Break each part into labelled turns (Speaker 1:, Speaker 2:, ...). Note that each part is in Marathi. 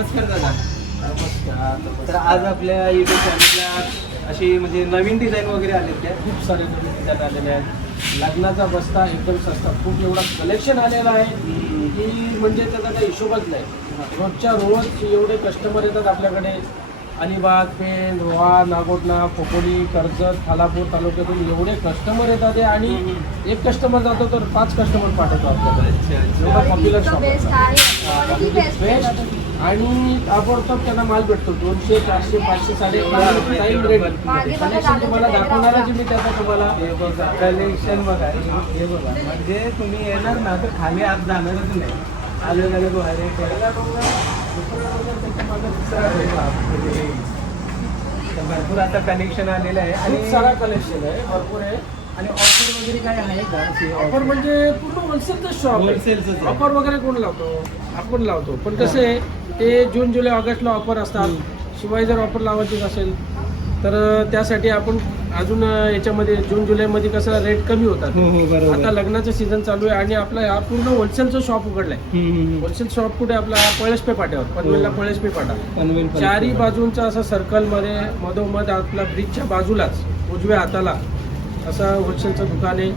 Speaker 1: नमस्कार दादा.
Speaker 2: नमस्कार
Speaker 1: तर आज आपल्या युट्यूब चॅनलला अशी म्हणजे नवीन डिझाईन वगैरे आले त्या.
Speaker 2: खूप सारे नवीन डिझाईन आलेले आहेत. लग्नाचा बस्ता एकदम सस्ता खूप एवढा कलेक्शन आलेला आहे की म्हणजे त्याचा काही हिशोबच नाही. रोजच्या रोज एवढे कस्टमर येतात आपल्याकडे. अलिबाग पेण रोहा नागोटणा खोपोली कर्जत खालापूर तालुक्यातून एवढे कस्टमर येतात हे आणि एक कस्टमर जातो तर पाच कस्टमर पाठवतो आपल्याकडे.
Speaker 1: अच्छा अच्छा.
Speaker 2: एवढा पॉप्युलर शॉप
Speaker 3: बेस्ट
Speaker 2: आणि ताबडतोब त्यांना माल भेटतो. दोनशे चारशे पाचशे साडे टाईम रेट कलेक्शन तुम्हाला दाखवणारच मी त्याचा तुम्हाला
Speaker 1: हे बघा कलेक्शन बघा. हे बघा. म्हणजे तुम्ही येणार ना तर खाली आत जाणारच नाही. अलग व्हरायटी भरपूर आता कलेक्शन आलेलं आहे. आणि
Speaker 2: सारा कलेक्शन आहे भरपूर आहे.
Speaker 1: आणि ऑफर वगैरे काय आहे का?
Speaker 2: ऑफर म्हणजे पूर्ण होलसेलचं शॉप
Speaker 1: आहे.
Speaker 2: ऑफर वगैरे कोण लावतो? आपण लावतो. पण कसं आहे ते जून जुलै ऑगस्टला ऑफर असतात. शिवाय जर ऑफर लावायची असेल तर त्यासाठी आपण अजून याच्यामध्ये जून जुलैमध्ये कसं रेट कमी होतात.
Speaker 1: हो हो
Speaker 2: आता लग्नाचं सीझन चालू आहे आणि आपला हा पूर्ण होलसेलचं शॉप उघडलाय. होलसेल शॉप कुठे आपला? पळस पे पाट्यावर. पनवेलला
Speaker 1: हो.
Speaker 2: पळस पे पाटा.
Speaker 1: पनवेल पनवेल.
Speaker 2: चारी बाजूंचा असं सर्कलमध्ये मधोमध आपला ब्रिजच्या बाजूलाच उजव्या हाताला असं होलसेलचं दुकान आहे.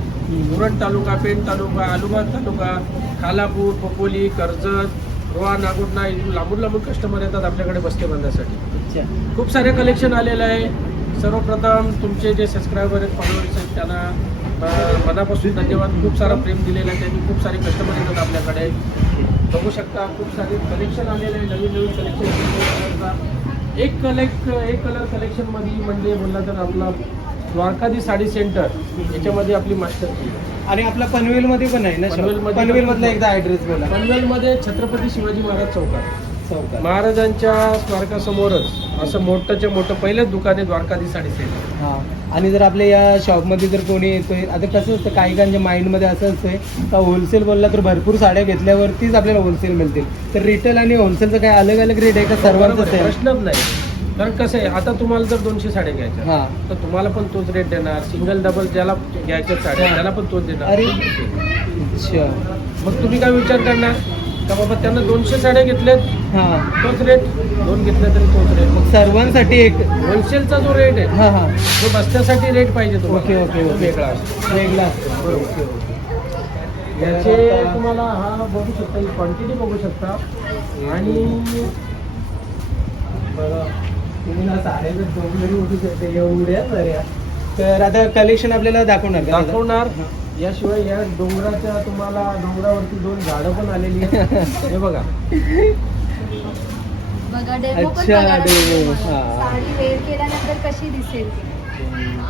Speaker 2: मुरड तालुका पेण तालुका अलिबाग तालुका खालापूर खोपोली कर्जत रोहा नागोटणा इथून लांबून लांबून कस्टमर येतात आपल्याकडे बसते बांधण्यासाठी
Speaker 1: अच्छा.
Speaker 2: खूप सारे कलेक्शन आलेलं आहे. सर्वप्रथम तुमचे जे सबस्क्रायबर आहेत फॉलोअर्स आहेत त्यांना मनापासून धन्यवाद. खूप सारा प्रेम दिलेलं आहे. त्यांनी खूप सारे कस्टमर येतात आपल्याकडे. बघू शकता खूप सारे कलेक्शन आलेले आहे. नवीन नवीन कलेक्शन एक कलेक्ट एक कलर कलेक्शनमध्ये म्हणजे बोलला तर आपला द्वारकाधी साडी सेंटर याच्यामध्ये आपली मास्टर की
Speaker 1: आणि आपला पनवेल मध्ये पण आहे ना?
Speaker 2: पनवेलमध्ये पण-
Speaker 1: पनवेल मधला एकदा ऍड्रेस बोला.
Speaker 2: पनवेलमध्ये छत्रपती शिवाजी महाराज चौकात. महाराजांच्या स्मारकासमोरच असं मोठंच्या मोठं पहिलंच दुकान आहे द्वारकाधी साडी सेंटर
Speaker 1: हा. आणि जर आपल्या या शॉपमध्ये जर कोणी येतोय आता कसं असतं काही काहींच्या माइंडमध्ये असं असतंय का होलसेल बोलला तर भरपूर साड्या घेतल्यावरतीच आपल्याला होलसेल मिळतील. तर रिटेल आणि होलसेलचं काय अलग अलग रेट आहे का?
Speaker 2: बरोबर
Speaker 1: सर्वांचं
Speaker 2: आहे? प्रश्नच नाही. कारण कसं आहे आता तुम्हाला जर दोनशे साड्या घ्यायच्या
Speaker 1: हा.
Speaker 2: तर तुम्हाला पण तोच रेट देणार. सिंगल डबल ज्याला घ्यायच्या साड्या त्याला पण तोच देणार.
Speaker 1: अरे. अच्छा.
Speaker 2: मग तुम्ही काय विचार करणार? का बाबा त्यांना दोनशे साड्या घेतल्यात.
Speaker 1: हा.
Speaker 2: तोच रेट दोन घेतले तरी तोच रेट
Speaker 1: मग सर्वांसाठी एक.
Speaker 2: होलसेलचा जो रेट आहे
Speaker 1: हा हा.
Speaker 2: तो बस्त्यासाठी रेट पाहिजे तुम्हाला.
Speaker 1: ओके, ओके,
Speaker 2: तो
Speaker 1: ओके.
Speaker 2: वेगळा.
Speaker 1: वेगळा. असतो ओके, ओके.
Speaker 2: याचे तुम्हाला हा बघू शकता ही क्वांटिटी बघू शकता. आणि
Speaker 1: बघा तुम्ही ना साड्याचं उठू शकते एवढ्या साऱ्या तर आता कलेक्शन आपल्याला दाखवणार का?
Speaker 2: दाखवणार. याशिवाय या डोंगराच्या तुम्हाला डोंगरावरती दोन झाडं पण आलेली आहेत. हे बघा.
Speaker 3: बघा डेमो पण
Speaker 1: अच्छा,
Speaker 3: बघायला
Speaker 1: demo,
Speaker 3: मिळेल तुम्हाला.
Speaker 1: हा.
Speaker 3: साडी वेअर केल्यानंतर कशी दिसेल? ती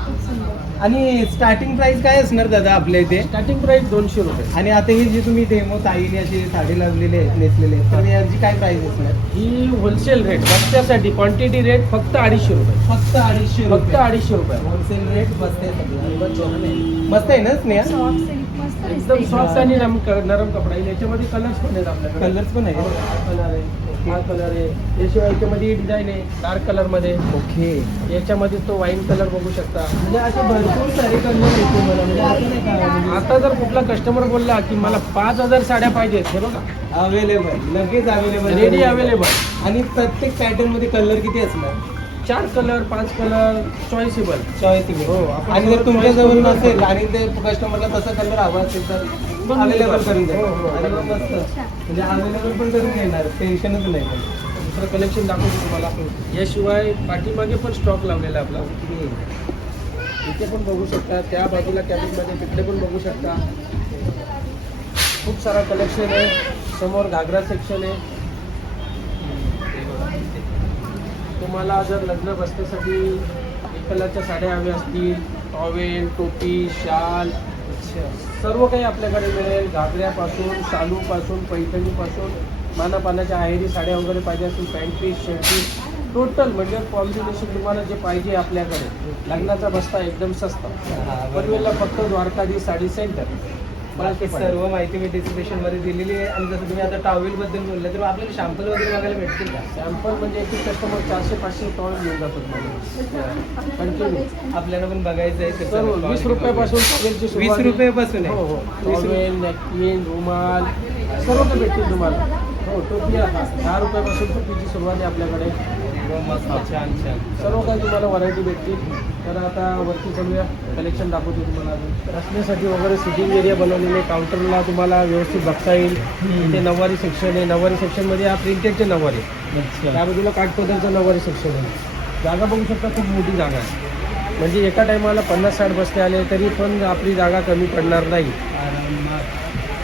Speaker 3: खूप सुंदर.
Speaker 1: आणि स्टार्टिंग प्राइस काय असणार दादा आपल्या इथे?
Speaker 2: स्टार्टिंग प्राइस दोनशे रुपये.
Speaker 1: आणि आता ही जी तुम्ही डेमो ताईने अशी साडी लावलेली आहे नेसलेली आहे तर याची काय प्राइस असणार?
Speaker 2: ही होलसेल रेट बस्त्यासाठी क्वांटिटी रेट फक्त अडीचशे रुपये.
Speaker 1: फक्त अडीचशे
Speaker 2: फक्त अडीचशे रुपये.
Speaker 1: होलसेल रेट बसते मस्त आहे ना स्नेहा?
Speaker 3: सॉफ्ट सिल्क मस्त
Speaker 2: एकदम सॉफ्ट आणि नरम नरम कपडा आहे. याच्यामध्ये कलर्स पण आहेत आपल्याकडे.
Speaker 1: कलर्स पण आहे
Speaker 2: हा कलर आहे हा कलर आहे. याशिवाय याच्यामध्ये डिझाईन आहे डार्क कलरमध्ये.
Speaker 1: ओके.
Speaker 2: याच्यामध्ये तो वाईन कलर बघू शकता.
Speaker 1: म्हणजे असे भरपूर सारे कलर येते मला. म्हणजे असं नाही का? म्हणजे
Speaker 2: आता जर कुठला कस्टमर बोलला की मला पाच हजार साड्या पाहिजेत हे बघा.
Speaker 1: अवेलेबल लगेच अवेलेबल
Speaker 2: रेडी अवेलेबल
Speaker 1: आणि प्रत्येक पॅटर्नमध्ये कलर किती असणार?
Speaker 2: चार कलर पाच कलर चॉईसेबल
Speaker 1: चॉईस
Speaker 2: हो, आपण
Speaker 1: आणि जर
Speaker 2: जवळ
Speaker 1: तुमच्या
Speaker 2: choice
Speaker 1: जवळ
Speaker 2: करून
Speaker 1: नसेल आणि ते कस्टमरला तसा कलर हवा असेल तर अवेलेबल. करून द्या.
Speaker 2: हो, हो,
Speaker 1: मस्त. म्हणजे अवेलेबल पण करून घेणार टेन्शनच नाही. पण.
Speaker 2: दुसरं कलेक्शन दाखवतो तुम्हाला. याशिवाय पाठीमागे पण स्टॉक लावलेला आहे आपला. इथे पण बघू शकता त्या बाजूला कॅबिनमध्ये तिकडे पण बघू शकता. खूप सारा कलेक्शन आहे. समोर घागरा सेक्शन आहे. तुम्हाला जर लग्न बसण्यासाठी एक कलरच्या साड्या हव्या असतील टॉवेल टोपी शाल सर्व काही आपल्याकडे मिळेल. घागऱ्यापासून शालूपासून पैठणीपासून मानापानाच्या आहेरी साड्या वगैरे पाहिजे असतील pant piece shirt piece. Total म्हणजे कॉम्बिनेशन तुम्हाला जे पाहिजे आपल्याकडे. लग्नाचा बस्ता एकदम सस्ता.
Speaker 1: बरोबर.
Speaker 2: पनवेलला फक्त द्वारकाधी साडी सेंटर
Speaker 1: बाकी सर्व माहिती मी डिस्क्रिप्शनमध्ये दिलेली आहे. आणि जसं तुम्ही आता टॉवेल बद्दल बोलले तर आपल्याला शॅम्पल वगैरे बघायला भेटतील का?
Speaker 2: सॅम्पल म्हणजे एक कस्टमर चारशे पाचशे टॉल घेऊन जातात कंटिन्यू
Speaker 1: आपल्याला पण बघायचं आहे त्याचं
Speaker 2: सर्व वीस रुपयापासून टॉवेलची
Speaker 1: वीस. रुपयापासून आहे?
Speaker 2: हो हो. टॉवेल नॅपकिन रुमाल सर्व भेटतील तुम्हाला. हो टोपी. दहा रुपयापासून टोपीची सुरुवात आहे आपल्याकडे.
Speaker 1: मस्त छान छान
Speaker 2: सर्व काही तुम्हाला व्हरायटी भेटतील. तर आता वरती चालूया कलेक्शन दाखवतो तुम्हाला अजून. बसण्यासाठी वगैरे सिटिंग एरिया बनवलेले काउंटरला तुम्हाला व्यवस्थित बघता येईल. इथे नऊवारी सेक्शन आहे. नऊवारी सेक्शनमध्ये हा प्रिंटेडचे
Speaker 1: अच्छा.
Speaker 2: त्या बाजूला काठपदरचं नऊवारी सेक्शन आहे. जागा बघू शकता खूप मोठी जागा आहे. म्हणजे एका टायमाला पन्नास साठ बसते आले तरी पण आपली जागा कमी पडणार नाही.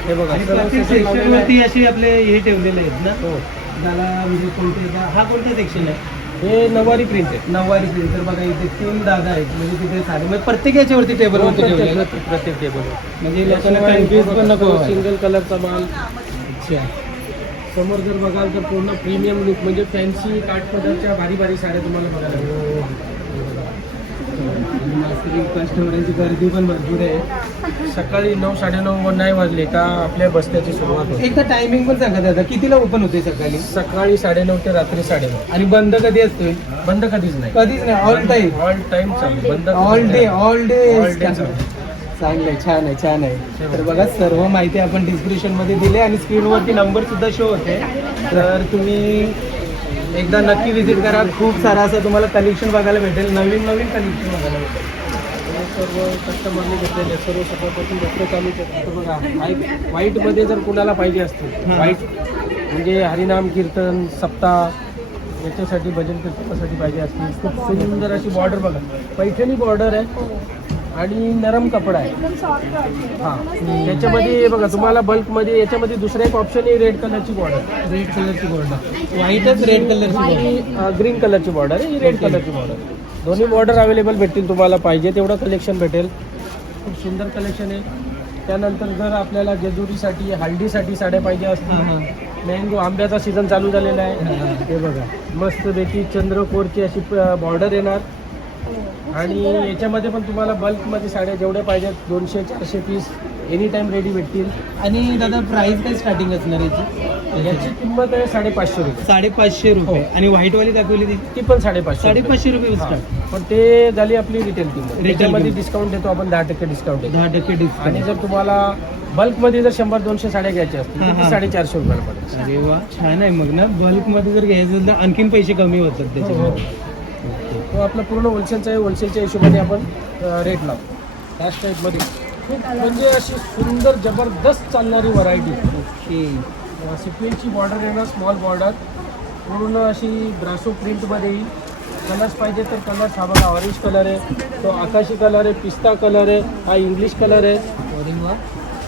Speaker 2: हे बघा
Speaker 1: आणि प्रत्येक
Speaker 2: section.
Speaker 1: वरती असे आपले हे ठेवलेले आहेत ना?
Speaker 2: हो.
Speaker 1: त्याला म्हणजे कोणते हा कोणता सेक्शन आहे?
Speaker 2: हे प्रिंट आहे.
Speaker 1: नऊवारी प्रिंट तर बघा इथे तीन दादा आहेत. म्हणजे तिथे म्हणजे प्रत्येक याच्यावरती टेबल वरती ठेवलेलं आहे.
Speaker 2: प्रत्येक प्रत्येक टेबल
Speaker 1: म्हणजे लोकांना कन्फ्युज पण नको व्हायला.
Speaker 2: सिंगल कलरचा माल.
Speaker 1: अच्छा.
Speaker 2: समोर जर बघाल तर पूर्ण प्रीमियम लुक म्हणजे फॅन्सी काठपदरच्या भारी भारी साड्या तुम्हाला बघायला मिळतील.
Speaker 1: कस्टमरांची गर्दी पण भरपूर आहे.
Speaker 2: सकाळी नऊ साडेनऊ नाही वाजले का आपल्या बसण्याची सुरुवात होते.
Speaker 1: एकदा टायमिंग पण सांगा दादा कितीला ओपन होते सकाळी?
Speaker 2: सकाळी साडेनऊ ते रात्री साडेनऊ.
Speaker 1: आणि बंद कधी असतोय
Speaker 2: बंद कधीच नाही.
Speaker 1: कधीच नाही. ऑल टाईम
Speaker 2: ऑल टाइम चालू. बंद
Speaker 1: all day all day
Speaker 2: All day चालू.
Speaker 1: चांगलंय छान आहे छान आहे. तर बघा सर्व माहिती आपण डिस्क्रिप्शनमध्ये दिली आणि स्क्रीनवरती नंबर सुद्धा शो होते. तर तुम्ही एकदा नक्की व्हिजिट करा. खूप सारं असं तुम्हाला कलेक्शन बघायला भेटेल. नवीन नवीन कलेक्शन बघायला भेटेल.
Speaker 2: हे सर्व कस्टमरने घेतलेले सर्व सकाळपासून बसणं चालू बघा व्हाईट व्हाईटमध्ये जर कुणाला पाहिजे असतील
Speaker 1: हां.
Speaker 2: व्हाईट म्हणजे हरिनाम कीर्तन सप्ताह याच्यासाठी भजन कीर्तनासाठी पाहिजे असतील. खूप सुंदर अशी बॉर्डर बघा. पैठणी बॉर्डर आहे. आणि नरम कपडा आहे. हां. त्याच्यामध्ये बघा तुम्हाला बल्कमध्ये याच्यामध्ये दुसरा एक ऑप्शन आहे रेड कलरची बॉर्डर
Speaker 1: रेड कलरची बॉर्डर व्हाईटच रेड कलरची
Speaker 2: ग्रीन कलरची बॉर्डर आहे. ही रेड कलरची बॉर्डर दोन्ही बॉर्डर अवेलेबल भेटतील तुम्हाला पाहिजे तेवढं कलेक्शन भेटेल. खूप सुंदर कलेक्शन आहे. त्यानंतर जर आपल्याला जेजुरीसाठी हळदीसाठी साड्या पाहिजे असतील मँगो आंब्याचा सीझन चालू झालेला आहे.
Speaker 1: हां.
Speaker 2: हे. बघा. मस्तपैकी चंद्रकोरची अशी बॉर्डर येणार. आणि याच्यामध्ये पण तुम्हाला बल्कमध्ये साड्या जेवढ्या पाहिजेत दोनशे चारशे पीस एनी टाईम रेडी भेटतील.
Speaker 1: आणि दादा प्राइस काय स्टार्टिंग असणार याची?
Speaker 2: याची किंमत आहे साडेपाचशे रुपये.
Speaker 1: साडेपाचशे रुपये.
Speaker 2: हो.
Speaker 1: आणि व्हाईट वाली दाखवली ती?
Speaker 2: ती पण साडेपाचशे.
Speaker 1: साडेपाचशे रुपये
Speaker 2: हा.
Speaker 1: स्टार्ट
Speaker 2: पण ते झाली आपली रिटेल किंमत.
Speaker 1: किंमत.
Speaker 2: डिस्काउंट देतो आपण दहा टक्के डिस्काउंट
Speaker 1: दहा टक्के
Speaker 2: आणि
Speaker 1: डिस्काउंट
Speaker 2: जर तुम्हाला बल्कमध्ये जर शंभर दोनशे साड्या घ्यायच्या असतील
Speaker 1: हा, हा.
Speaker 2: साडेचारशे रुपयाला पडेल.
Speaker 1: अरे वा छान आहे मग ना. बल्कमध्ये जर घ्यायचं तर आणखीन पैसे कमी होतात
Speaker 2: हो,
Speaker 1: त्याच्यामध्ये.
Speaker 2: तो आपला पूर्ण होलसेलचा आहे होलसेलच्या हिशोबाने आपण रेट लावतो. ह्याच टाईपमध्ये खूप म्हणजे अशी सुंदर जबरदस्त चालणारी व्हरायटी
Speaker 1: ओके.
Speaker 2: सिक्वेन्सची बॉर्डर येणार स्मॉल बॉर्डर पूर्ण अशी ब्रासो प्रिंटमध्ये येईल. कलर्स पाहिजे तर कलर्स हा बघा ऑरेंज कलर आहे. तो आकाशी कलर आहे पिस्ता कलर आहे. हा इंग्लिश कलर आहे.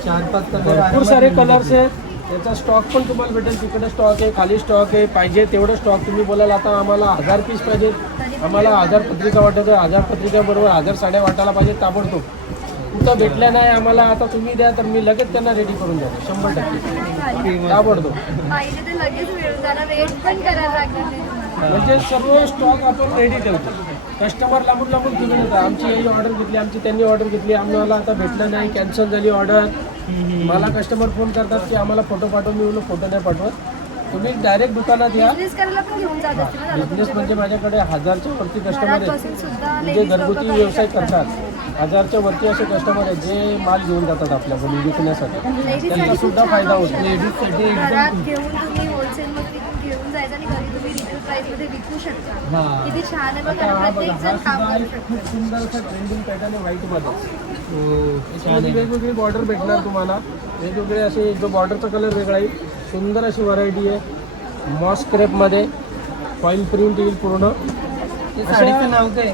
Speaker 1: चार पाच कलर
Speaker 2: भरपूर सारे कलर्स आहेत. त्याचा स्टॉक पण तुम्हाला भेटेल. तिकडे स्टॉक आहे खाली स्टॉक आहे. पाहिजे तेवढं स्टॉक तुम्ही बोलाल. आता आम्हाला हजार पीस पाहिजेत. आम्हाला हजार पत्रिका वाटत आहे हजार पत्रिकाबरोबर हजार साड्या वाटायला पाहिजे ताबडतोब. कुठं भेटल्या नाही आम्हाला आता तुम्ही द्या तर मी लगेच त्यांना रेडी करून द्या शंभर टक्के. ताबडतोब.
Speaker 3: पाहिजे ते लगेच मिळून जाणार वेट पण करायला लागणार नाही. तुम्हाला.
Speaker 2: म्हणजे सर्व स्टॉक आपण रेडी ठेवतो. कस्टमर लांबून लांबून फिरून येतात. आमची ही ऑर्डर घेतली आमची त्यांनी ऑर्डर घेतली. आम्हाला आता भेटलं नाही कॅन्सल झाली ऑर्डर मला कस्टमर फोन करतात की आम्हाला फोटो पाठवून मी फोटो नाही पाठवत. तुम्ही डायरेक्ट दुकानात या.
Speaker 3: बिझनेस करायला पण घेऊन जात असतील ना
Speaker 2: बिझनेस म्हणजे माझ्याकडे हजारच्या वरती कस्टमर आहेत.
Speaker 3: सुद्धा
Speaker 2: जे
Speaker 3: ladies
Speaker 2: घरगुती व्यवसाय करतात. हजारच्या वरती असे कस्टमर आहेत जे माल घेऊन जातात आपल्याकडून विकण्यासाठी.
Speaker 3: Ladies
Speaker 2: त्यांना
Speaker 3: साठी
Speaker 2: सुद्धा फायदा होतो.
Speaker 3: option आहे.
Speaker 1: लेडीजसाठी एकदम
Speaker 3: घरात घेऊन तुम्ही होलसेल मध्ये विकून घेऊन जायचं आणि घरी तुम्ही रिटेल प्राइसमध्ये विकू शकता.
Speaker 1: हा.
Speaker 3: किती छान आहे
Speaker 2: आता
Speaker 3: बघा
Speaker 2: हा
Speaker 3: प्रत्येक
Speaker 2: बघा हा
Speaker 3: जण काम
Speaker 2: सुद्धा
Speaker 3: करू
Speaker 2: एक खूप
Speaker 3: शकतो
Speaker 2: सुंदर असा ट्रेंडिंग पॅटर्न आहे व्हाईटमध्ये
Speaker 1: हो छान
Speaker 2: त्याच्यामध्ये
Speaker 1: आहे.
Speaker 2: वेगवेगळी बॉर्डर भेटणार तुम्हाला. वेगवेगळे असे जो बॉर्डरचा कलर वेगळा येईल सुंदर अशी व्हरायटी आहे. मॉस क्रेपमध्ये फॉईल प्रिंट येईल पूर्ण.
Speaker 1: साडीचं नाव काय?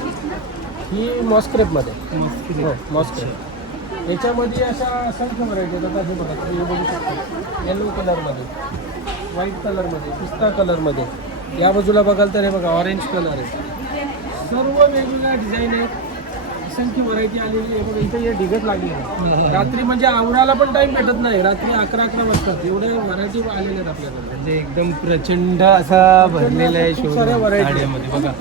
Speaker 2: ही मॉस क्रेपमध्ये
Speaker 1: मस्त
Speaker 2: हो मॉस क्रेप याच्यामध्ये अशा असंख्य व्हरायटी आहेत. आता हे बघा तुम्ही हे बघू शकता. येलो कलरमध्ये व्हाईट कलरमध्ये पिस्ता कलरमध्ये या बाजूला बघाल तर हे बघा ऑरेंज कलर आहे. सर्व वेगवेगळ्या डिझाईन आहेत. असंख्य व्हरायटी आलेली आहे. बघा इथे हे ढिगत लागली आहे. रात्री म्हणजे आवराला पण टाइम भेटत नाही. रात्री अकरा अकरा वाजतात. एवढे व्हरायटी आलेल्या आहेत आपल्याकडे.
Speaker 1: म्हणजे एकदम प्रचंड असा भरलेला आहे
Speaker 2: खूप साऱ्या variety
Speaker 1: साड्यामध्ये बघा.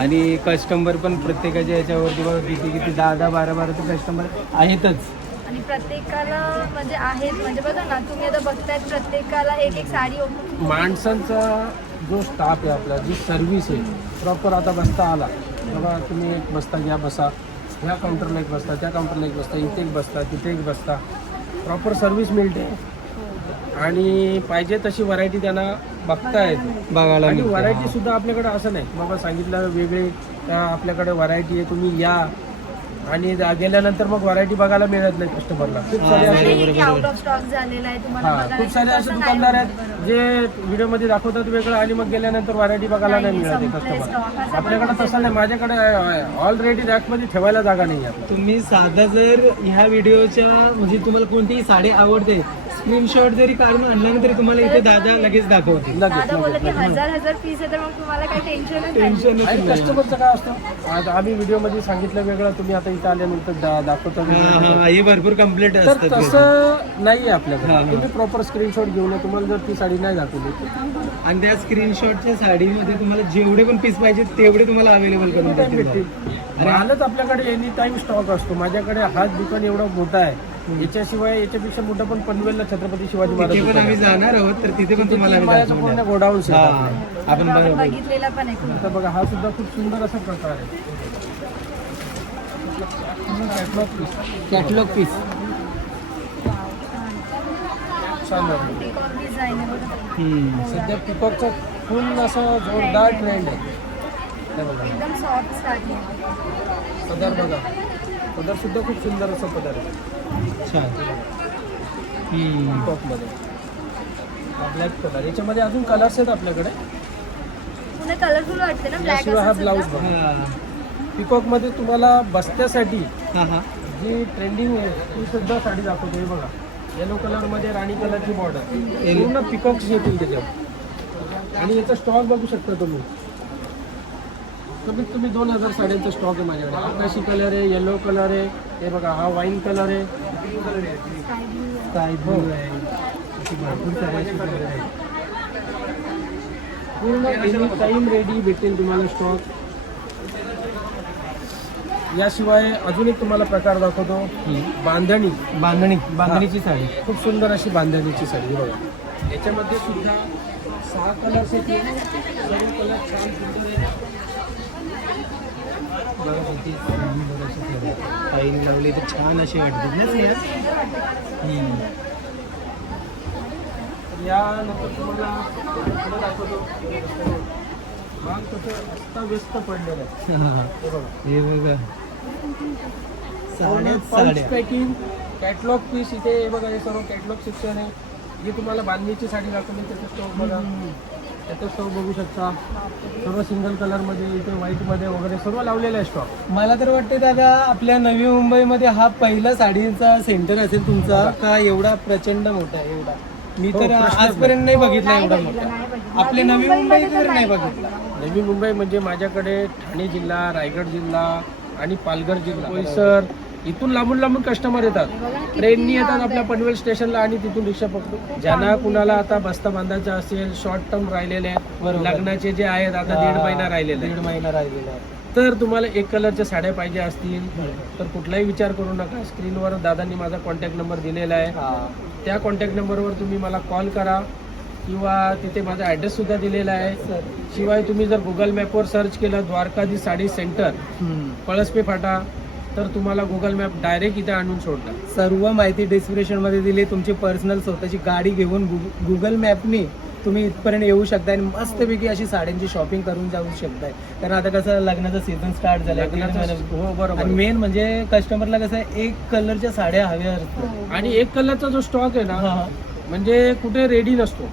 Speaker 1: आणि कस्टमर पण प्रत्येकाच्या याच्यावरती बघा किती किती दहा दहा बारा बाराचे कस्टमर आहेतच.
Speaker 3: आणि प्रत्येकाला म्हणजे आहेत. म्हणजे बघा ना तुम्ही आता बघतायत प्रत्येकाला एक एक साडी ओपन
Speaker 2: माणसांचा जो स्टाफ आहे आपला जी सर्व्हिस आहे प्रॉपर आता बसता आला. बाबा तुम्ही एक बसता घ्या बसा. ह्या काउंटरला एक बसता त्या काउंटरला एक बसता इथे एक बसता तिथे एक बसता. प्रॉपर सर्व्हिस मिळते. आणि पाहिजे तशी व्हरायटी त्यांना बघता येते
Speaker 1: बघायला
Speaker 2: आणि. व्हरायटी सुद्धा आपल्याकडे असं नाही. बाबा सांगितलं वेगळे आपल्याकडे व्हरायटी आहे तुम्ही या. आणि जा- गेल्यानंतर मग व्हरायटी बघायला मिळत नाही कस्टमरला खूप सारे
Speaker 1: हा,
Speaker 2: असे
Speaker 3: नाही की आउट ऑफ स्टॉक झालेला आहे तुम्हाला
Speaker 2: हा
Speaker 3: बघायला
Speaker 2: खूप सारे असे दुकानदार
Speaker 3: होत.
Speaker 2: आहेत जे व्हिडिओमध्ये दाखवतात वेगळं आणि मग गेल्यानंतर व्हरायटी बघायला नाही मिळत. कस्टमर आपल्याकडे तसं नाही माझ्याकडे ऑलरेडी रॅकमध्ये ठेवायला जागा नाही आहे आपल्याला.
Speaker 1: तुम्ही साधा जर ह्या व्हिडिओच्या म्हणजे तुम्हाला कोणतीही साडी आवडते स्क्रीनशॉट जरी काढून आणला ना तरी तुम्हाला इथे दादा लगेच दाखवतील.
Speaker 2: लगेच
Speaker 3: दादा बोलत की
Speaker 2: लगेच
Speaker 3: हजार हजार पीस आहे तर मग तुम्हाला काही टेन्शनच नाही.
Speaker 1: टेन्शन
Speaker 2: आणि कस्टमरचं काय असतं? आज आम्ही व्हिडिओमध्ये सांगितलं वेगळं तुम्ही आता इथं आल्यानंतर दा- दाखवता
Speaker 1: हा हे भरपूर कंप्लीट
Speaker 2: तर
Speaker 1: असतात.
Speaker 2: तसं नाही आहे आपल्याकडे.
Speaker 1: हा, हा.
Speaker 2: तुम्ही प्रॉपर स्क्रीनशॉट घेऊन या. तुम्हाला जर ती साडी नाही दाखवली
Speaker 1: आणि त्या स्क्रीनशॉटच्या साडीमध्ये तुम्हाला जेवढे पण पीस पाहिजे तेवढे तुम्हाला अवेलेबल करून
Speaker 2: टाइम
Speaker 1: देतील.
Speaker 2: भेटतील. मालच आपल्याकडे एनी टाइम स्टॉक असतो. माझ्याकडे हाच दुकान एवढं मोठा आहे. याच्याशिवाय याच्यापेक्षा मोठं पण पनवेलला छत्रपती शिवाजी महाराज
Speaker 1: तिथे पण आम्ही
Speaker 2: आहे.
Speaker 1: जाणार आहोत तर तिथे पण तुम्हाला आम्ही
Speaker 2: मायाचं
Speaker 1: दाखवून
Speaker 2: पूर्ण
Speaker 1: द्या.
Speaker 2: गोडाऊन
Speaker 1: हा
Speaker 2: आहे
Speaker 1: आपण
Speaker 3: बघितलेला पण आहे खूप.
Speaker 2: आता बघा हा सुद्धा खूप सुंदर असा प्रकार आहे कॅटलॉग पीस
Speaker 1: कॅटलॉग पीस
Speaker 2: छान आहे.
Speaker 3: Peacock design आहे बघा.
Speaker 2: सध्या पिकॉकचा फुल असा जोरदार ट्रेंड आहे हे बघा
Speaker 3: एकदम सॉफ्ट स्टार्टिंग
Speaker 2: पदर बघा पदर सुद्धा खूप सुंदर असा पदर आहे. पिकॉकमध्ये ब्लॅक कलर याच्यामध्ये अजून कलर्स आहेत आपल्याकडे?
Speaker 3: पुन्हा कलरफुल वाटते ना ब्लॅक
Speaker 2: याशिवाय हा ब्लाऊज बघा.
Speaker 1: हा.
Speaker 2: पिकॉकमध्ये तुम्हाला बस्त्यासाठी
Speaker 1: हा हा.
Speaker 2: जी ट्रेंडिंग आहे ती सुद्धा साडी दाखवतो हे बघा येलो कलरमध्ये राणी कलरची बॉर्डर पूर्ण पिकॉक्स येतील त्याच्यावर. आणि याचा स्टॉक बघू शकता तुम्ही. कमीत कमी दोन हजार साड्यांचा स्टॉक आहे माझ्याकडे. आकाशी कलर आहे येलो कलर आहे. हे बघा हा वाईन कलर आहे.
Speaker 1: स्काय ब्लू आहे. अशी भरपूर आहेत.
Speaker 2: पूर्ण एनी टाईम रेडी भेटेल तुम्हाला स्टॉक याशिवाय अजून एक तुम्हाला प्रकार दाखवतो. बांधणी.
Speaker 1: बांधणी. बांधणीची साडी.
Speaker 2: खूप सुंदर अशी बांधणीची साडी बघा. याच्यामध्ये सुद्धा सहा कलर्स येतील सर्व कलर छान सुंदर आहेत.
Speaker 1: बघा किती सुंदर. आईने लावली तर छान अशी वाटते. ना स्नेहा?
Speaker 2: यानंतर तुम्हाला दाखवतो. कसं अस्ताव्यस्त पडलेलं आहे.
Speaker 1: हा,
Speaker 2: बघा.
Speaker 1: साड्या
Speaker 2: पॅकिंग कॅटलॉग पीस इथे हे बघा हे सर्व कॅटलॉग सेक्शन आहे. जे तुम्हाला बांधणीची साडी दाखवली त्याचं स्टॉक बघा. त्याचा स्टॉक बघू शकता. सर्व सिंगल कलरमध्ये इथे व्हाईटमध्ये वगैरे सर्व लावलेलं आहे स्टॉक
Speaker 1: मला तर वाटते दादा आपल्या नवी मुंबईमध्ये हा पहिला साडीचा सेंटर असेल तुमचा का एवढा प्रचंड मोठा आहे एवढा? मी
Speaker 2: हो,
Speaker 1: तर आजपर्यंत नाही बघितला
Speaker 3: नाही
Speaker 1: एवढा मोठा. आपले
Speaker 3: नवी
Speaker 1: मुंबई तर नाही बघितला.
Speaker 2: नवी मुंबई म्हणजे माझ्याकडे ठाणे जिल्हा रायगड जिल्हा आणि पालघर जिल्हा. बोईसर इथून लांबून लांबून कस्टमर येतात. ट्रेननी येतात आपल्या. पनवेल स्टेशनला आणि तिथून रिक्षा पकडतो. ज्यांना कुणाला आता बस्ता बांधायचा असेल शॉर्ट टर्म राहिलेले आहेत. लग्नाचे जे आहेत आता दीड महिना राहिलेले
Speaker 1: दीड महिना राहिलेला
Speaker 2: तर तुम्हाला एक कलरच्या साड्या पाहिजे असतील. तर कुठलाही विचार करू नका. स्क्रीनवर दादांनी माझा कॉन्टॅक्ट नंबर दिलेला आहे.
Speaker 1: हा.
Speaker 2: त्या कॉन्टॅक्ट नंबरवर तुम्ही मला कॉल करा किंवा तिथे माझा ॲड्रेस सुद्धा दिलेला आहे. शिवाय तुम्ही जर गुगल मॅपवर सर्च केलं द्वारकाधी साडी सेंटर पळसपे फाटा तर तुम्हाला गुगल मॅप डायरेक्ट इथे आणून सोडणार
Speaker 1: सर्व माहिती डिस्क्रिप्शनमध्ये दिली तुमची पर्सनल स्वतःची गाडी घेऊन गुगल मॅपनी तुम्ही इथपर्यंत येऊ शकता आणि मस्तपैकी अशी साड्यांची शॉपिंग करून जाऊ शकताय कारण आता कसं लग्नाचा सीझन स्टार्ट झाला
Speaker 2: हो बरोबर
Speaker 1: मेन म्हणजे कस्टमरला कसं आहे, एक कलरच्या साड्या हव्या असतात
Speaker 2: आणि एक कलरचा जो स्टॉक आहे ना
Speaker 1: हा.
Speaker 2: म्हणजे कुठे रेडी नसतो.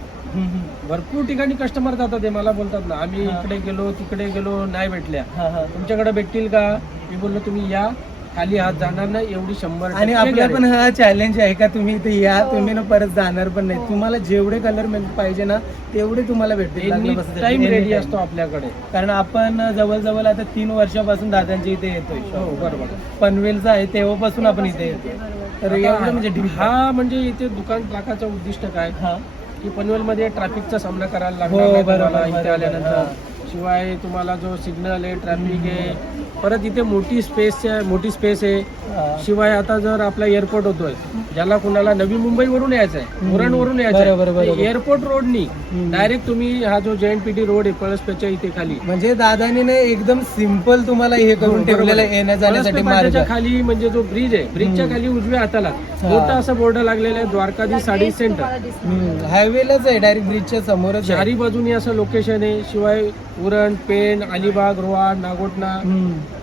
Speaker 2: भरपूर ठिकाणी कस्टमर जातात ते मला बोलतात ना. आम्ही
Speaker 1: हा.
Speaker 2: इकडे गेलो तिकडे गेलो नाही भेटल्या.
Speaker 1: हा, हा.
Speaker 2: तुमच्याकडे भेटतील का? मी बोललो तुम्ही या. खाली हात जाणार नाही एवढी शंभर
Speaker 1: आणि
Speaker 2: टक्के
Speaker 1: आपला पण. हा चॅलेंज आहे का? तुम्ही इथे या तुम्ही ना परत जाणार पण नाही. तुम्हाला जेवढे कलर पाहिजे ना तेवढे तुम्हाला भेटतील.
Speaker 2: Time ready. असतो आपल्याकडे.
Speaker 1: कारण आपण जवळजवळ आता तीन वर्षापासून दादांच्या इथे येतोय.
Speaker 2: हो बरोबर.
Speaker 1: पनवेलचा आहे तेव्हापासून आपण इथे येतो तर एवढं म्हणजे.
Speaker 2: हा म्हणजे इथे दुकान टाकायचं उद्दिष्ट काय?
Speaker 1: हा.
Speaker 2: की पनवेलमध्ये ट्रॅफिकचा सामना करायला
Speaker 1: हो, बरोबर,
Speaker 2: आल्यानंतर. शिवाय तुम्हाला जो सिग्नल आहे ट्रॅफिक आहे परत इथे मोठी स्पेस आहे मोठी स्पेस आहे
Speaker 1: हा.
Speaker 2: शिवाय आता जर आपला एअरपोर्ट होतोय ज्याला कुणाला नवी मुंबईवरून यायचं आहे
Speaker 1: हम्म.
Speaker 2: उरणवरून यायचं
Speaker 1: बरोबर, बरोबर.
Speaker 2: आहे एअरपोर्ट रोडनी. डायरेक्ट तुम्ही हा जो जयंत पीटी रोड आहे पळसपेच्या इथे खाली
Speaker 1: म्हणजे दादानी ने एकदम सिंपल तुम्हाला हे करून
Speaker 2: बरोबर.
Speaker 1: ठेवलेलं आहे येण्या जाण्यासाठी
Speaker 2: पळसपे
Speaker 1: मार्ग
Speaker 2: फाट्याच्या खाली म्हणजे जो ब्रिज आहे ब्रिजच्या. खाली उजव्या हाताला
Speaker 1: हा.
Speaker 2: मोठा असा बोर्ड लागलेला आहे द्वारकाधीश साडी सेंटर
Speaker 1: हायवेलाच आहे डायरेक्ट ब्रिजच्या समोरच आहे
Speaker 2: चारी बाजूनी असं लोकेशन आहे शिवाय उरण पेण अलिबाग रोहाड नागोटना.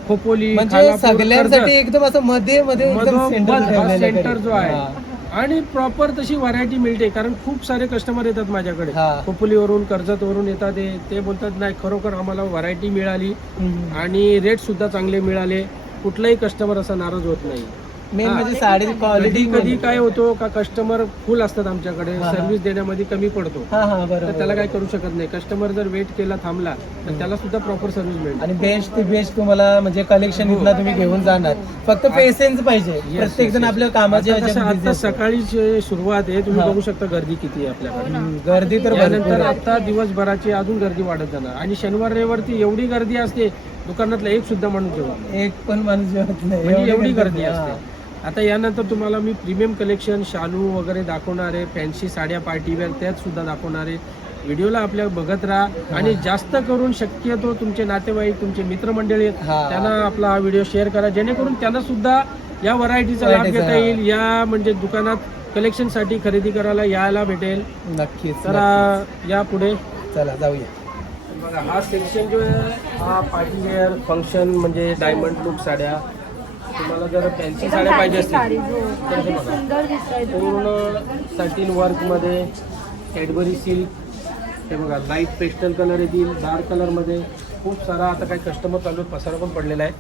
Speaker 2: खोपोली
Speaker 1: म्हणजे
Speaker 2: खालापूर,
Speaker 1: सगळ्यांसाठी. एकदम असं मध्ये मध्ये एकदम
Speaker 2: मधोमध
Speaker 1: सेंटर
Speaker 2: हा
Speaker 1: ठेवलेलं
Speaker 2: सेंटर
Speaker 1: आहे.
Speaker 2: जो आहे. आणि प्रॉपर तशी व्हरायटी मिळते कारण खूप सारे कस्टमर येतात माझ्याकडे
Speaker 1: हा.
Speaker 2: खोपोलीवरून कर्जतवरून येतात ते ते बोलतात नाही खरोखर आम्हाला व्हरायटी मिळाली
Speaker 1: हम्म.
Speaker 2: आणि रेट सुद्धा चांगले मिळाले कुठलाही कस्टमर असा नाराज होत नाही
Speaker 1: मेन. म्हणजे साडी क्वालिटी
Speaker 2: कधी कधी काय होतो का कस्टमर फुल असतात आमच्याकडे
Speaker 1: हा, हा.
Speaker 2: सर्व्हिस देण्यामध्ये कमी पडतो
Speaker 1: हा हा
Speaker 2: तर
Speaker 1: बरोबर
Speaker 2: त्याला काय करू शकत नाही कस्टमर जर वेट केला थांबला तर त्याला सुद्धा प्रॉपर सर्व्हिस मिळते
Speaker 1: आणि बेस्ट ते बेस्ट तुम्हाला म्हणजे कलेक्शन
Speaker 2: हो.
Speaker 1: इथला तुम्ही घेऊन जाणार फक्त पेशन्स पाहिजे
Speaker 2: Yes,
Speaker 1: प्रत्येक जण
Speaker 2: yes,
Speaker 1: आपल्या कामाच्या
Speaker 2: आता कसं
Speaker 1: ह्याच्यामध्ये
Speaker 2: आता
Speaker 1: busy असतो.
Speaker 2: सकाळी जे सुरुवात आहे तुम्ही
Speaker 1: हा.
Speaker 2: बघू शकता गर्दी किती आहे आपल्याकडे
Speaker 1: हम्म, गर्दी तर भरपूर
Speaker 2: त्यानंतर
Speaker 1: आहे.
Speaker 2: आता दिवसभराची अजून गर्दी वाढत जाणार आणि शनिवार रविवारती एवढी गर्दी असते दुकानातला एक सुद्धा माणूस जेव्हा
Speaker 1: एक पण माणूस जेवत नाही
Speaker 2: म्हणजे एवढी गर्दी
Speaker 1: हा.
Speaker 2: असते आता यानंतर तुम्हाला मी प्रीमियम कलेक्शन शालू वगैरे दाखवणार आहे. फॅन्सी साड्या पार्टीवेअर त्यात सुद्धा दाखवणार आहे. व्हिडिओला आपल्या बघत राहा. आणि जास्त करून शक्यतो तुमचे नातेवाईक तुमचे मित्रमंडळी आहेत. त्यांना आपला हा व्हिडिओ शेअर करा. जेणेकरून त्यांना सुद्धा या व्हरायटीचा लाभ घेता. येईल. या म्हणजे दुकानात कलेक्शनसाठी खरेदी करायला यायला भेटेल.
Speaker 1: नक्कीच
Speaker 2: तर. या पुढे.
Speaker 1: चला जाऊया.
Speaker 2: बघा हा सेक्शन जो आहे हा पार्टीवेअर फंक्शन म्हणजे डायमंड लुक साड्या. तुम्हाला जर फॅन्सी साड्या पाहिजे असतील तर हे बघा. पूर्ण सॅटिन वर्कमध्ये कॅडबरी सिल्क हे बघा लाइट पेस्टल कलर येतील डार्क कलरमध्ये खूप सारा आता काही कस्टमर चालू पसारा पण पडलेला आहे.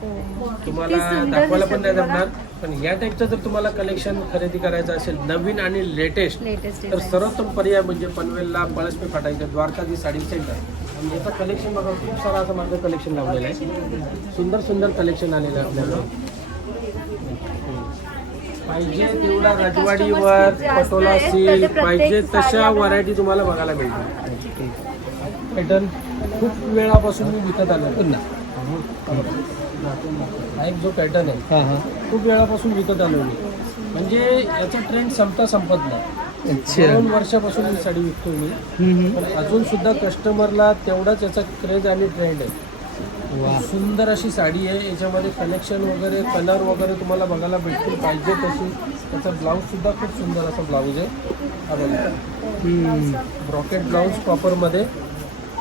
Speaker 2: तुम्हाला दाखवायला पण नाही. जमणार. पण या टाईपचं जर तुम्हाला कलेक्शन खरेदी करायचं असेल नवीन आणि लेटेस्ट तर सर्वोत्तम पर्याय म्हणजे पनवेलला पळसपे फाटायचं द्वारकाधी साडी सेंटर याचं कलेक्शन बघा खूप सारा असं माझं कलेक्शन लावलेलं आहे. सुंदर सुंदर कलेक्शन आलेलं आहे आपल्याला. पाहिजे तेवढा रजवाडीवर पटोला सिल्क
Speaker 3: प्रत्येक
Speaker 2: पाहिजे तशा व्हरायटी तुम्हाला बघायला मिळतील. पॅटर्न खूप वेळापासून मी विकत आलो
Speaker 1: पुन्हा.
Speaker 2: हा एक जो पॅटर्न आहे
Speaker 1: हा हा.
Speaker 2: खूप वेळापासून विकत आलो मी म्हणजे याचा ट्रेंड संपता संपत नाही. दोन वर्षापासून ही साडी विकतो मी. पण अजून सुद्धा कस्टमरला तेवढाच याचा क्रेज आणि ट्रेंड आहे. सुंदर अशी साडी आहे. याच्यामध्ये कलेक्शन वगैरे कलर वगैरे तुम्हाला बघायला भेटतील. पाहिजे तशी. त्याचा ब्लाऊज सुद्धा खूप सुंदर असा ब्लाऊज आहे. हा बघा. ब्रॉकेट ब्लाऊज प्रॉपरमध्ये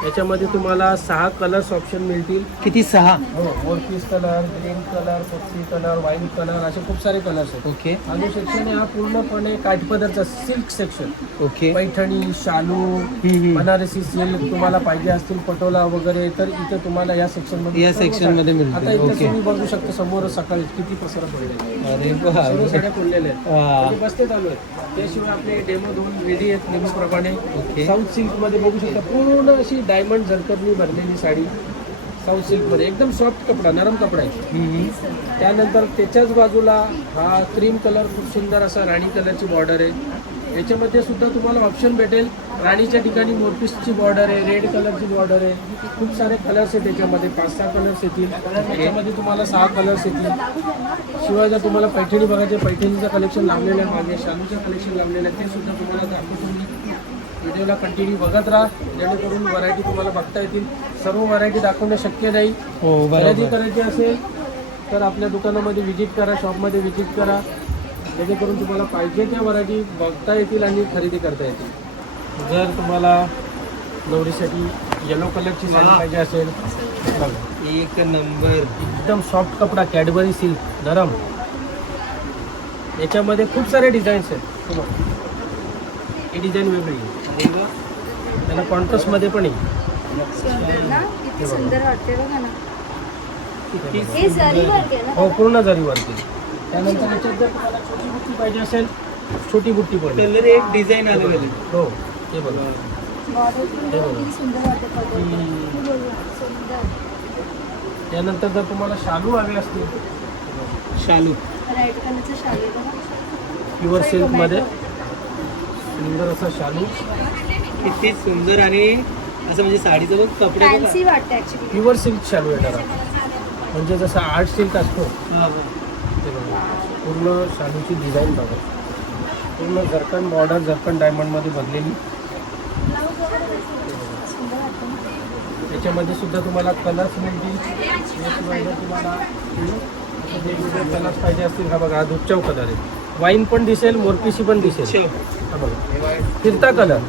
Speaker 2: याच्यामध्ये तुम्हाला सहा कलर्स ऑप्शन मिळतील.
Speaker 1: किती? सहा?
Speaker 2: हो मोरपीस कलर ग्रीन कलर पक्षी कलर वाईन कलर असे खूप सारे कलर्स आहेत.
Speaker 1: ओके.
Speaker 2: आणि सेक्शन हा पूर्णपणे काठपदरचा सिल्क सेक्शन
Speaker 1: ओके.
Speaker 2: पैठणी शालू. बनारसी सिल्क तुम्हाला पाहिजे असतील पटोला वगैरे तर इथे तुम्हाला या सेक्शनमध्ये
Speaker 1: या section मध्ये मिळतील.
Speaker 2: आता इथे
Speaker 1: ओके.
Speaker 2: तुम्ही बघू शकता समोर सकाळी किती पसारा पडलेला आहे
Speaker 1: अरे
Speaker 2: सर्व
Speaker 1: वा
Speaker 2: साड्या पडलेल्या आहेत.
Speaker 1: वा.
Speaker 2: म्हणजे बसते चालू आहेत. त्याशिवाय आपले डेमो दोन रेडी आहेत नेहमीप्रमाणे.
Speaker 1: ओके.
Speaker 2: साऊथ सिल्कमध्ये बघू शकता. पूर्ण अशी डायमंड झरकरनी भरलेली साडी साऊथ सिल्कमध्ये एकदम सॉफ्ट कपडा नरम कपडा आहे. त्यानंतर त्याच्याच बाजूला हा क्रीम कलर खूप सुंदर असा राणी कलरची बॉर्डर आहे. याच्यामध्ये सुद्धा तुम्हाला ऑप्शन भेटेल. राणीच्या ठिकाणी मोरपीसची बॉर्डर आहे रेड कलरची बॉर्डर आहे. खूप सारे कलर्स आहेत त्याच्यामध्ये. पाच सहा कलर्स येतील. त्याच्यामध्ये तुम्हाला सहा कलर्स येतील. शिवाय जर तुम्हाला पैठणी बघायचे पैठणीचं कलेक्शन लावलेलं आहे मागे शालूचं कलेक्शन लावलेलं आहे ते सुद्धा तुम्हाला दाखवतो मी. व्हिडिओला कंटिन्यू बघत राहा जेणेकरून व्हरायटी तुम्हाला बघता येतील. सर्व व्हरायटी दाखवणं शक्य नाही.
Speaker 1: हो
Speaker 2: खरेदी
Speaker 1: बरोबर
Speaker 2: करायची असेल तर आपल्या दुकानामध्ये व्हिजिट करा शॉपमध्ये व्हिजिट करा. जेणेकरून तुम्हाला पाहिजे त्या व्हरायटी बघता येतील आणि खरेदी करता येतील. जर तुम्हाला नवरीसाठी येलो कलरची साडी
Speaker 1: हा.
Speaker 2: पाहिजे असेल बघा.
Speaker 1: एक नंबर.
Speaker 2: एकदम सॉफ्ट कपडा कॅडबरी सिल्क नरम. याच्यामध्ये खूप सारे डिझाईन्स आहेत. हे बघा. ही डिझाईन वेगळी आहे. त्याला पण
Speaker 3: वाटते बघा ना.
Speaker 1: किती
Speaker 3: हे जरी
Speaker 2: हो पूर्ण जरीवरती त्यानंतर याच्यात जर तुम्हाला छोटी बुट्टी पाहिजे असेल छोटी बुट्टी पण.
Speaker 1: एक डिझाईन आलेलं.
Speaker 2: हो हे बघा.
Speaker 3: बॉर्डर पण
Speaker 2: बघा.
Speaker 3: किती सुंदर वाटते कलर
Speaker 2: हम्म.
Speaker 3: बघा, सुंदर.
Speaker 2: त्यानंतर जर तुम्हाला शालू हवे असतील
Speaker 1: शालू.
Speaker 3: रेड कलरचं शाली बघा.
Speaker 2: प्युअर सिल्कमध्ये सुंदर असा शालू.
Speaker 1: किती सुंदर आणि असं म्हणजे साडीचं बघ कपडे
Speaker 3: वाटते ऍक्च्युली
Speaker 2: प्युअर सिल्क शालू येणार आहे. म्हणजे जसं आर्ट सिल्क असतो. ते बघा. पूर्ण शालूची डिझाईन बघा. पूर्ण झरकन बॉर्डर झरकन डायमंडमध्ये बनलेली त्याच्यामध्ये सुद्धा तुम्हाला कलर्स मिळतील. याशिवाय जर तुम्हाला असे वेगवेगळे कलर्स पाहिजे असतील. हा बघा हा दुपचाव कलर आहे. वाईन पण दिसेल मोरपिशी पण दिसेल. हा बघा. फिरता कलर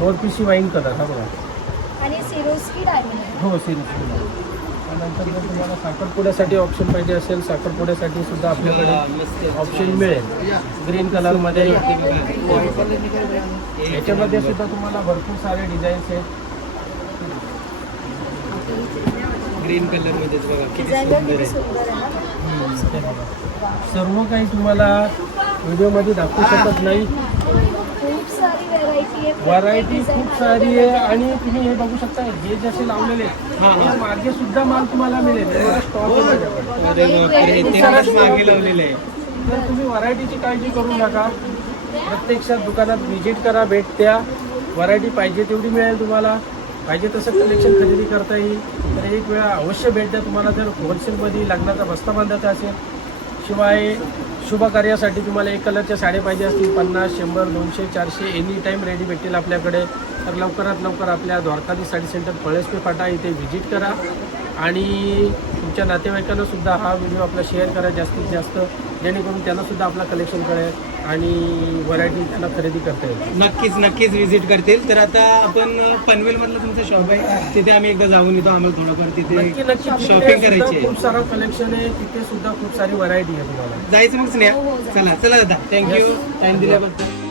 Speaker 2: मोरपिशी वाईन कलर हा बघा.
Speaker 3: आणि सिरोस्की डायमंड आहे
Speaker 2: हो सिरीज त्यानंतर जर तुम्हाला साखरपुड्यासाठी ऑप्शन पाहिजे असेल साखरपुड्यासाठी सुद्धा आपल्याकडे ऑप्शन मिळेल. ग्रीन कलरमध्ये याच्यामध्ये सुद्धा तुम्हाला भरपूर सारे डिझाईन्स आहेत.
Speaker 1: ग्रीन कलर मध्येच बघा किती सुंदर आहे.
Speaker 2: सर्व काही तुम्हाला व्हिडिओमध्ये दाखवू शकत नाही.
Speaker 3: खूप सारी व्हेरायटी आहे
Speaker 2: व्हरायटी खूप सारी आहे आणि तुम्ही हे बघू शकता हे जसे लावलेले आहेत, मागे सुद्धा माल तुम्हाला मिळेल.
Speaker 1: मागे लावलेलं आहे.
Speaker 2: तर तुम्ही व्हरायटीची काळजी करू नका. प्रत्यक्षात दुकानात व्हिजिट करा भेट द्या. व्हरायटी पाहिजे तेवढी मिळेल तुम्हाला. पाहिजे तसं कलेक्शन खरेदी करता येईल. तर एक वेळा अवश्य भेट द्या तुम्हाला. जर होलसेलमध्ये लग्नाचा बस्ता बांधायचा असेल शिवाय शुभ कार्यासाठी तुम्हाला एक कलरच्या साड्या पाहिजे असतील पन्नास शंभर दोनशे चारशे एनी टाईम रेडी भेटतील आपल्याकडे. तर लवकरात लवकर आपल्या द्वारकाधी साडी सेंटर पळसपे फाटा इथे व्हिजिट करा. आणि तुमच्या नातेवाईकांना सुद्धा हा व्हिडिओ आपला शेअर करा जास्तीत जास्त जेणेकरून त्यांना सुद्धा आपला कलेक्शन कळेल आणि व्हरायटी त्यांना खरेदी करता येईल.
Speaker 1: नक्कीच नक्कीच व्हिजिट करतील. तर आता आपण पनवेल मधलं तुमचं शॉप आहे. तिथे आम्ही एकदा जाऊन येतो आम्हाला थोडंफार तिथे
Speaker 2: नक्की
Speaker 1: शॉपिंग करायची
Speaker 2: खूप सारं कलेक्शन आहे. तिथे सुद्धा खूप सारी व्हरायटी आहे तुम्हाला.
Speaker 1: जायचं मग स्नेहा.
Speaker 3: हो, हो.
Speaker 1: चला चला दादा. थँक्यू टाइम दिल्याबद्दल.